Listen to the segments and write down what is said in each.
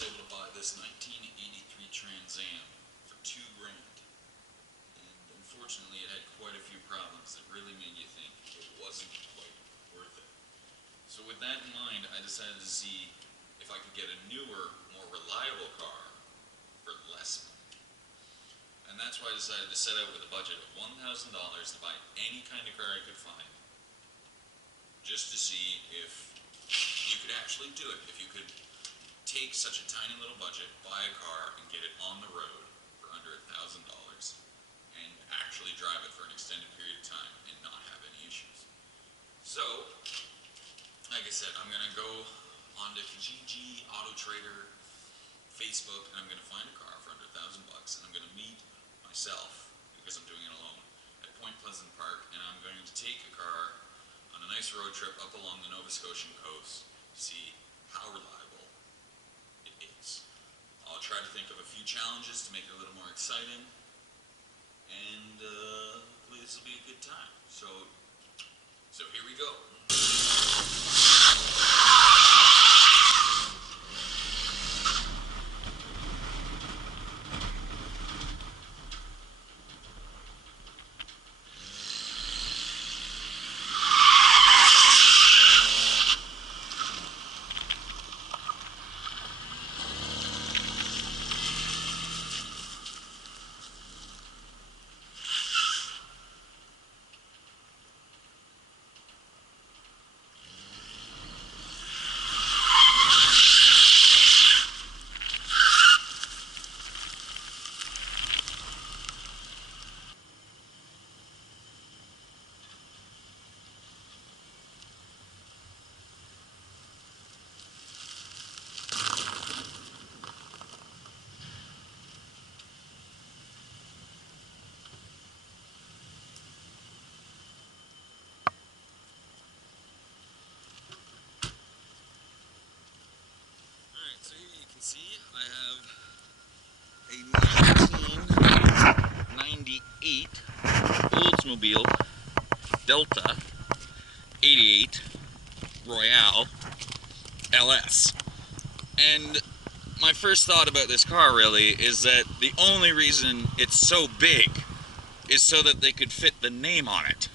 was able to buy this 1983 Trans Am for $2,000. And unfortunately it had quite a few problems that really made you think it wasn't quite worth it. So with that in mind, I decided to see if I could get a newer, more reliable car for less money. And that's why I decided to set out with a budget of $1,000 to buy any kind of car I could find, just to see if you could actually do it, if you could take such a tiny little budget, buy a car and get it on the road for under $1,000 and actually drive it for an extended period of time and not have any issues. So, like I said, I'm going to go on to Kijiji, Auto Trader, Facebook, and I'm going to find a car for under $1,000, and I'm going to meet myself, because I'm doing it alone, at Point Pleasant Park, and I'm going to take a car on a nice road trip up along the Nova Scotian coast to see how reliable it is. I'll try to think of a few challenges to make it a little more exciting, and hopefully this will be a good time. So here we go. So here you can see I have a 1998 Oldsmobile Delta 88 Royale LS. And my first thought about this car really is that the only reason it's so big is so that they could fit the name on it.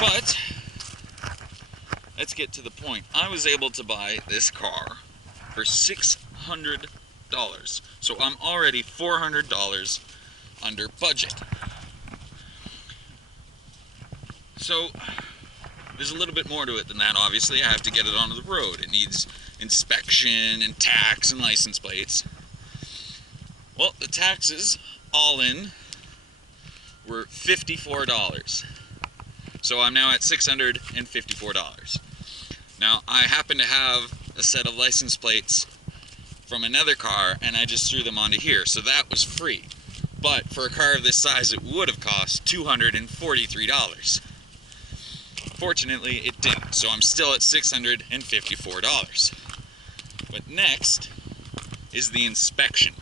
But let's get to the point. I was able to buy this car for $600. So I'm already $400 under budget. So there's a little bit more to it than that, obviously. I have to get it onto the road. It needs inspection and tax and license plates. Well, the taxes all in were $54. So I'm now at $654. Now, I happen to have a set of license plates from another car, and I just threw them onto here, so that was free. But for a car of this size, it would have cost $243. Fortunately, it didn't, so I'm still at $654. But next is the inspection.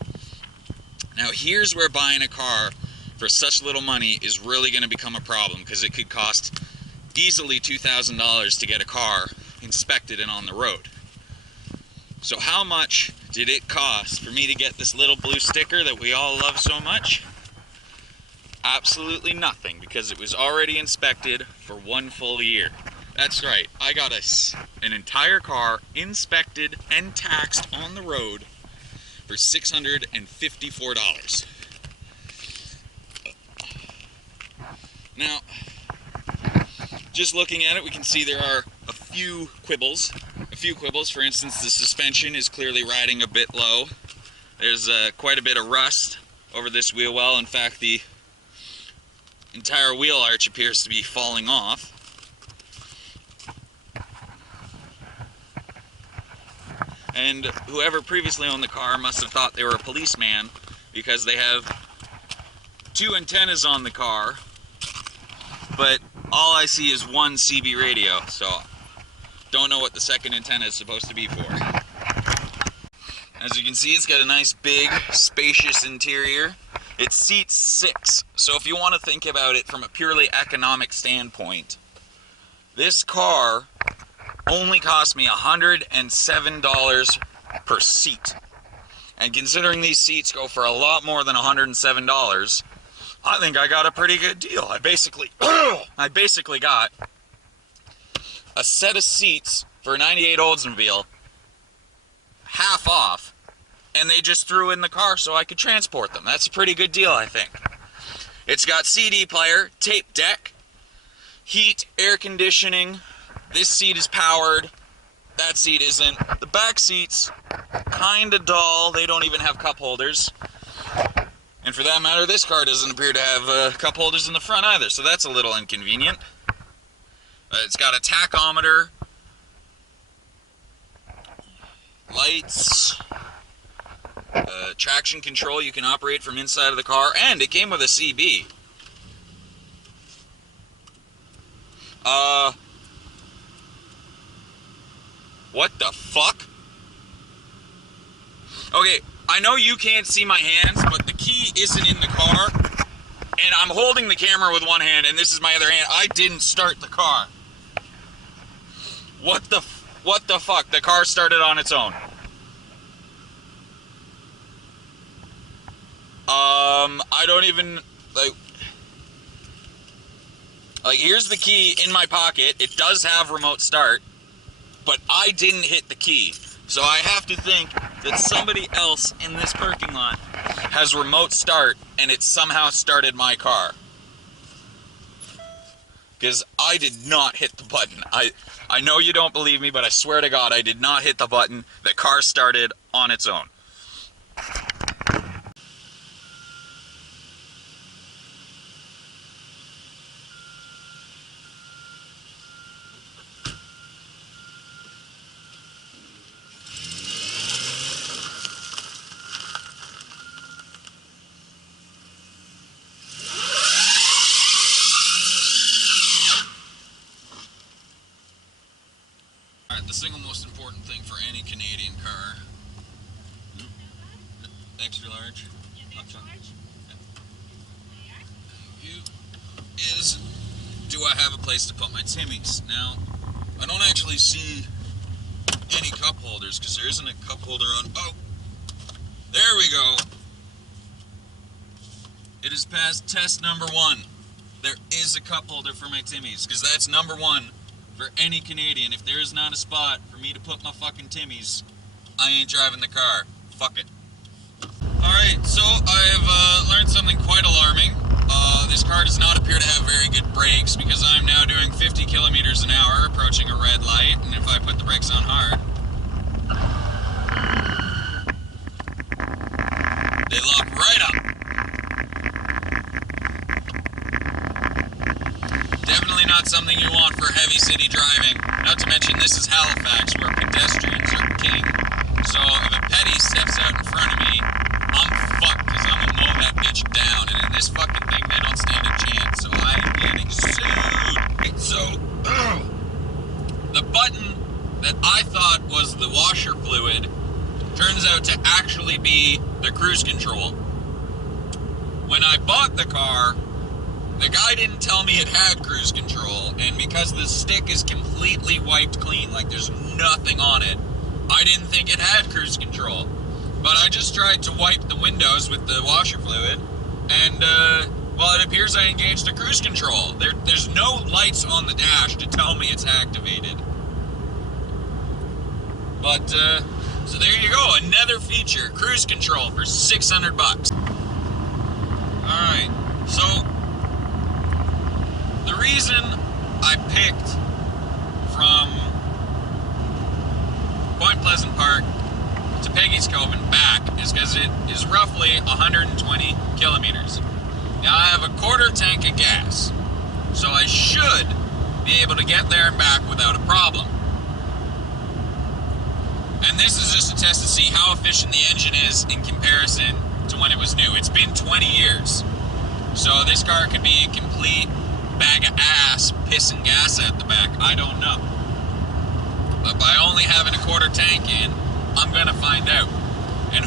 Now, here's where buying a car for such little money is really going to become a problem, because it could cost easily $2,000 to get a car inspected and on the road. So how much did it cost for me to get this little blue sticker that we all love so much? Absolutely nothing, because it was already inspected for 1 full year. That's right, I got an entire car inspected and taxed on the road for $654. Now, just looking at it, we can see there are a few quibbles. For instance, the suspension is clearly riding a bit low. There's quite a bit of rust over this wheel well. In fact, the entire wheel arch appears to be falling off. And whoever previously owned the car must have thought they were a policeman, because they have 2 antennas on the car, but all I see is 1 CB radio, so don't know what the second antenna is supposed to be for. As you can see, it's got a nice big spacious interior. It seats 6, so if you want to think about it from a purely economic standpoint, this car only cost me $107 per seat. And considering these seats go for a lot more than $107, I think I got a pretty good deal. I basically got a set of seats for a 98 Oldsmobile, half off, and they just threw in the car so I could transport them. That's a pretty good deal, I think. It's got CD player, tape deck, heat, air conditioning. This seat is powered. That seat isn't. The back seats, kinda dull. They don't even have cup holders. And for that matter, this car doesn't appear to have cup holders in the front either, so that's a little inconvenient. It's got a tachometer, lights, traction control you can operate from inside of the car, and it came with a CB. What the fuck? Okay, I know you can't see my hands, but the key isn't in the car, and I'm holding the camera with one hand, and this is my other hand. I didn't start the car. What the fuck? The car started on its own. I don't even, like, here's the key in my pocket. It does have remote start, but I didn't hit the key. So I have to think that somebody else in this parking lot has remote start, and it somehow started my car. Because I did not hit the button. I know you don't believe me, but I swear to God, I did not hit the button. The car started on its own. The single most important thing for any Canadian car, extra large, is, do I have a place to put my Timmies? Now, I don't actually see any cup holders because there isn't a cup holder on. Oh, there we go. It is past test number 1. There is a cup holder for my Timmies because that's number 1. For any Canadian, if there is not a spot for me to put my fucking Timmies, I ain't driving the car. Fuck it. Alright, so I've learned something quite alarming. This car does not appear to have very good brakes because I'm now doing 50 kilometers an hour, approaching a red light, and if I put the brakes on hard, they lock right up. Definitely not something you want for heavy city driving. Not to mention this is Halifax where pedestrians are king. So if a petty steps out in front of me, I'm fucked because I'm gonna mow that bitch down. And in this fucking thing, they don't stand a chance. So I'm getting sued. So, the button that I thought was the washer fluid turns out to actually be the cruise control. When I bought the car, the guy didn't tell me it had cruise control, and because the stick is completely wiped clean, like there's nothing on it, I didn't think it had cruise control. But I just tried to wipe the windows with the washer fluid, and, well, it appears I engaged the cruise control. There's no lights on the dash to tell me it's activated. But, so there you go, another feature, cruise control for $600. Alright, so the reason I picked from Point Pleasant Park to Peggy's Cove and back is because it is roughly 120 kilometers. Now I have a quarter tank of gas, so I should be able to get there and back without a problem. And this is just a test to see how efficient the engine is in comparison to when it was new. It's been 20 years, so this car could be a complete bag of ass pissing gas at the back. I don't know. But by only having a quarter tank in, I'm gonna find out.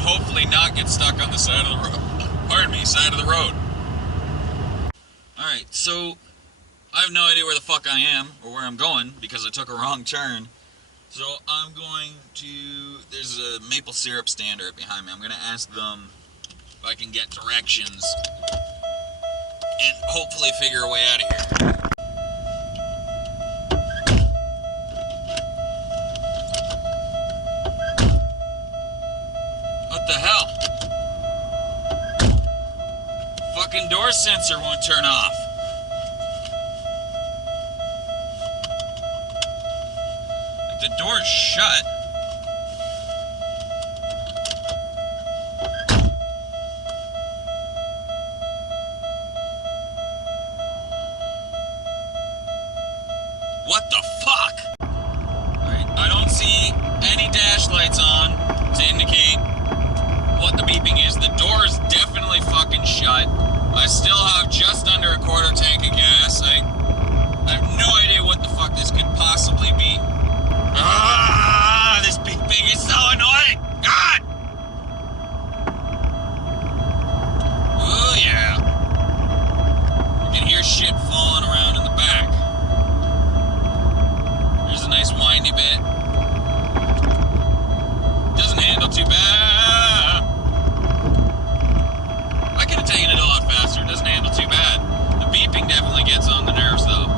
hopefully not get stuck on the side of the road. Pardon me, side of the road. Alright, so I have no idea where the fuck I am or where I'm going because I took a wrong turn. So I'm going to, there's a maple syrup stand right behind me. I'm going to ask them if I can get directions and hopefully figure a way out of here. What the hell? Fucking door sensor won't turn off. The door's shut. What the fuck? Alright, I don't see any dash lights on to indicate what the beeping is. The door is definitely fucking shut. I still have just under a quarter tank of gas. I have no idea what the fuck this could possibly be. Ah, this beeping is so annoying! God! Oh yeah. You can hear shit falling around in the back. There's a nice windy bit. Doesn't handle too bad. I could have taken it a lot faster. It doesn't handle too bad. The beeping definitely gets on the nerves though.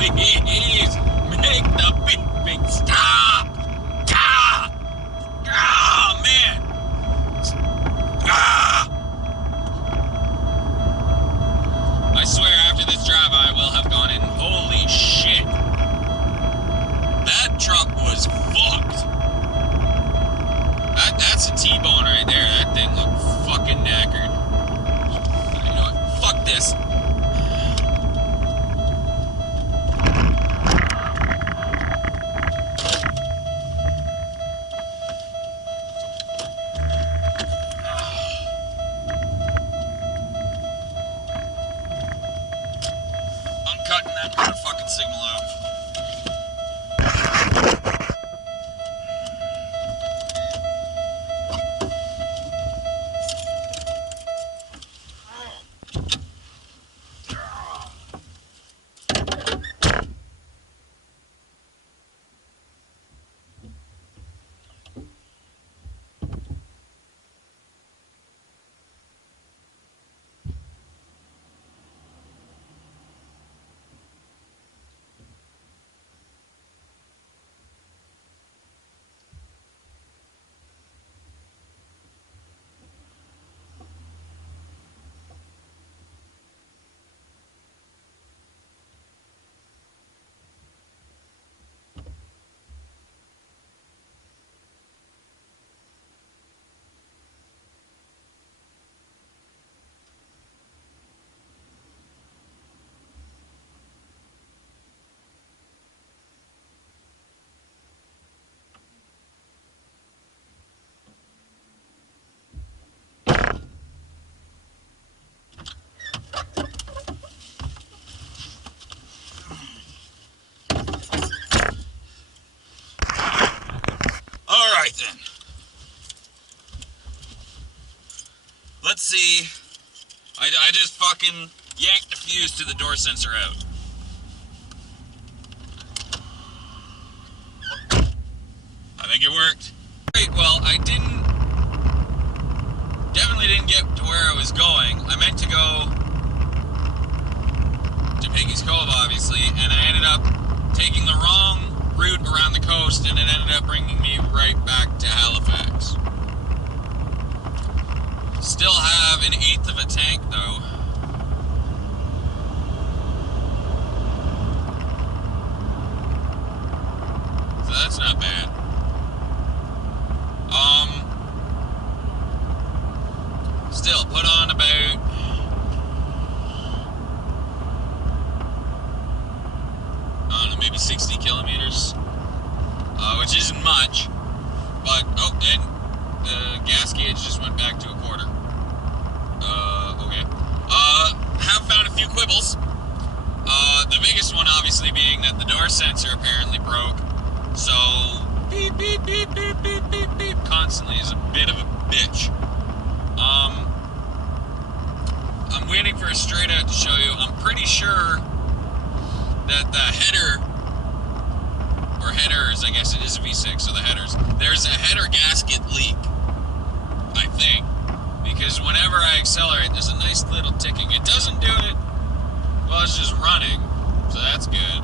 Please, make the beeping stop! Ah! Ah, man! Ah! I swear after this drive I will have gone in. Holy shit! That truck was fucked! That's a T-bone right there. That thing looked fucking knackered. You know what? Fuck this. Cutting that motherfucking signal out. Alright then. Let's see. I just fucking yanked the fuse to the door sensor out. I think it worked. Great, well, I definitely didn't get to where I was going. I meant to go to Piggy's Cove, obviously, and I ended up taking the wrong route around the coast, and it ended up bringing me right back to Halifax. Still have an eighth of a tank, though. So that's not bad. Still, put on about I don't know, maybe 60 kilometers, which isn't much, but, oh, and camera straight out to show you. I'm pretty sure that the header, or headers, I guess it is a V6, so the headers, there's a header gasket leak, I think, because whenever I accelerate, there's a nice little ticking. It doesn't do it while it's just running, so that's good.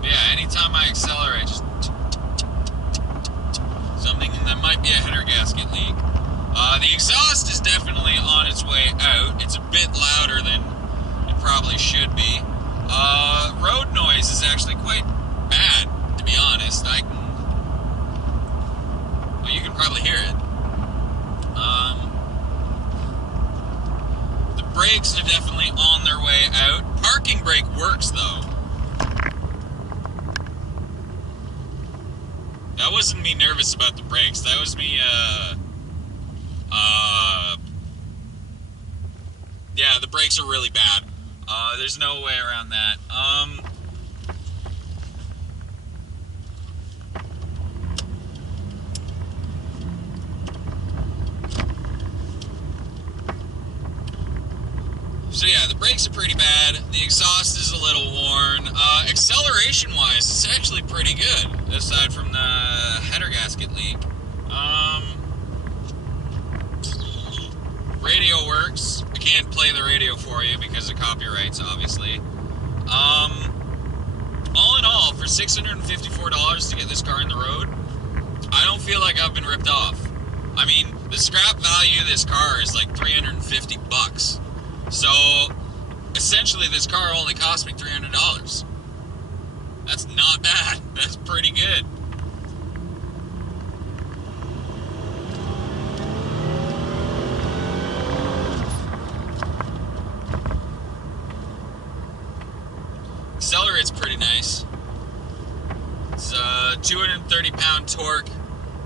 But yeah, anytime I accelerate, just something that might be a header gasket leak. The exhaust is definitely on its way out. It's a bit louder than it probably should be. Road noise is actually quite bad, to be honest. Well, you can probably hear it. The brakes are definitely on their way out. Parking brake works, though. That wasn't me nervous about the brakes. That was me, yeah, the brakes are really bad. There's no way around that. So yeah, the brakes are pretty bad. The exhaust is a little worn. Acceleration-wise, it's actually pretty good, aside from the header gasket leak. Radio works. I can't play the radio for you because of copyrights, obviously. All in all, for $654 to get this car in the road, I don't feel like I've been ripped off. I mean, the scrap value of this car is like 350 bucks. So, essentially, this car only cost me $300. That's not bad. That's pretty good. Accelerate's pretty nice. It's 230-pound torque,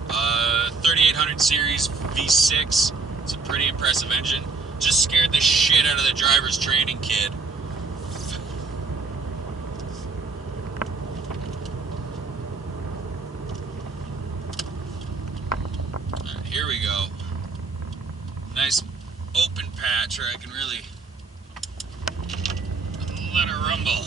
3800 series V6. It's a pretty impressive engine. Just scared the shit out of the driver's training kid. Alright, here we go. Nice open patch where I can really let her rumble.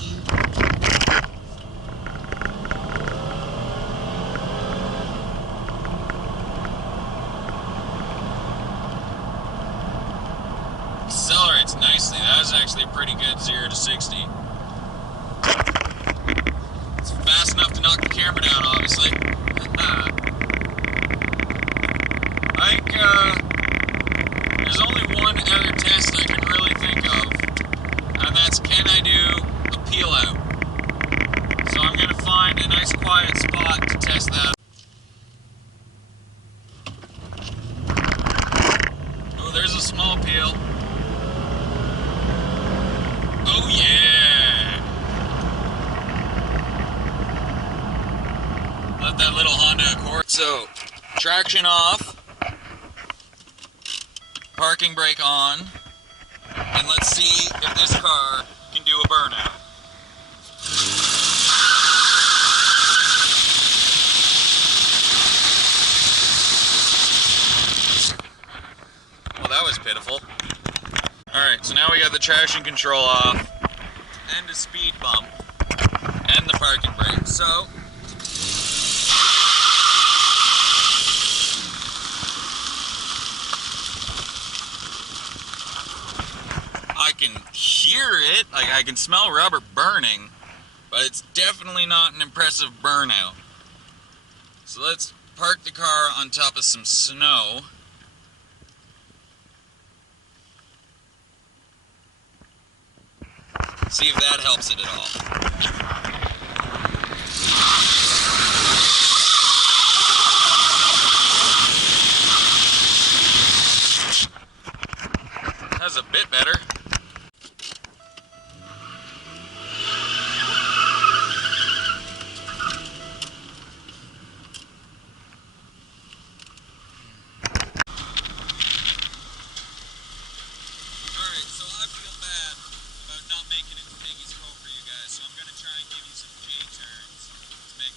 Accelerates nicely. That was actually a pretty good 0 to 60. It's fast enough to knock the camera down, obviously. I think there's only one other test I can really think of, and that's, can I do a peel out? So I'm going to find a nice quiet spot to test that. Oh, there's a small peel. Oh yeah! Let that little Honda Accord. So, traction off, parking brake on, and let's see if this car can do a burnout. Well, that was pitiful. Alright, so now we got the traction control off, and a speed bump, and the parking brake. So, I can hear it, like I can smell rubber burning, but it's definitely not an impressive burnout. So let's park the car on top of some snow. See if that helps it at all. That's a bit better. Alright, so I feel bad about not making it to Peggy's Cove for you guys, so I'm going to try and give you some J-turns to make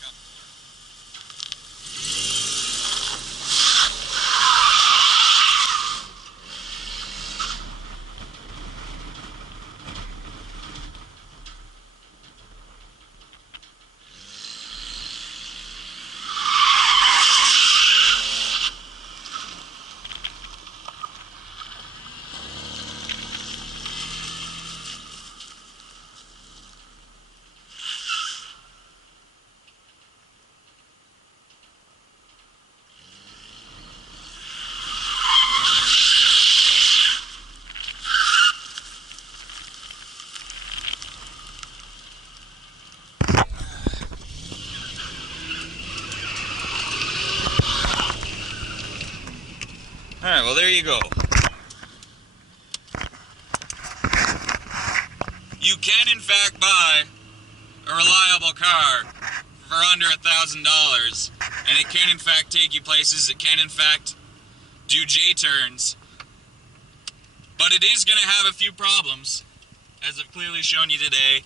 Alright, well there you go. You can in fact buy a reliable car for under $1,000, and it can in fact take you places, it can in fact do J-turns, but it is going to have a few problems, as I've clearly shown you today.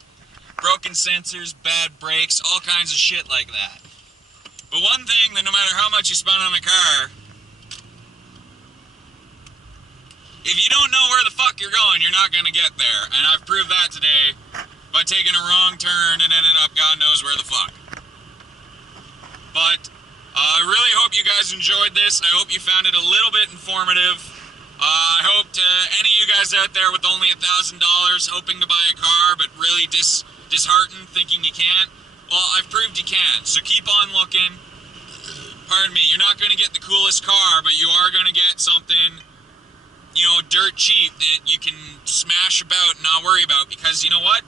Broken sensors, bad brakes, all kinds of shit like that. But one thing, that no matter how much you spend on a car, if you don't know where the fuck you're going, you're not going to get there. And I've proved that today by taking a wrong turn and ended up God knows where the fuck. But I really hope you guys enjoyed this. I hope you found it a little bit informative. I hope to any of you guys out there with only $1,000 hoping to buy a car but really disheartened thinking you can't, well, I've proved you can. So keep on looking. Pardon me, you're not going to get the coolest car, but you are going to get something, you know, dirt cheap that you can smash about and not worry about, because you know what?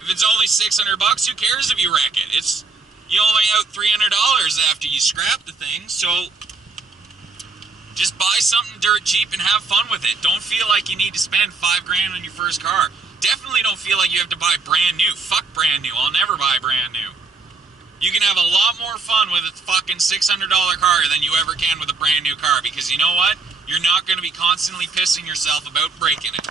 If it's only $600, who cares if you wreck it? It's, you only out $300 after you scrap the thing, so just buy something dirt cheap and have fun with it. Don't feel like you need to spend $5 grand on your first car. Definitely don't feel like you have to buy brand new. Fuck brand new. I'll never buy brand new. You can have a lot more fun with a fucking $600 car than you ever can with a brand new car, because you know what? You're not going to be constantly pissing yourself about breaking it.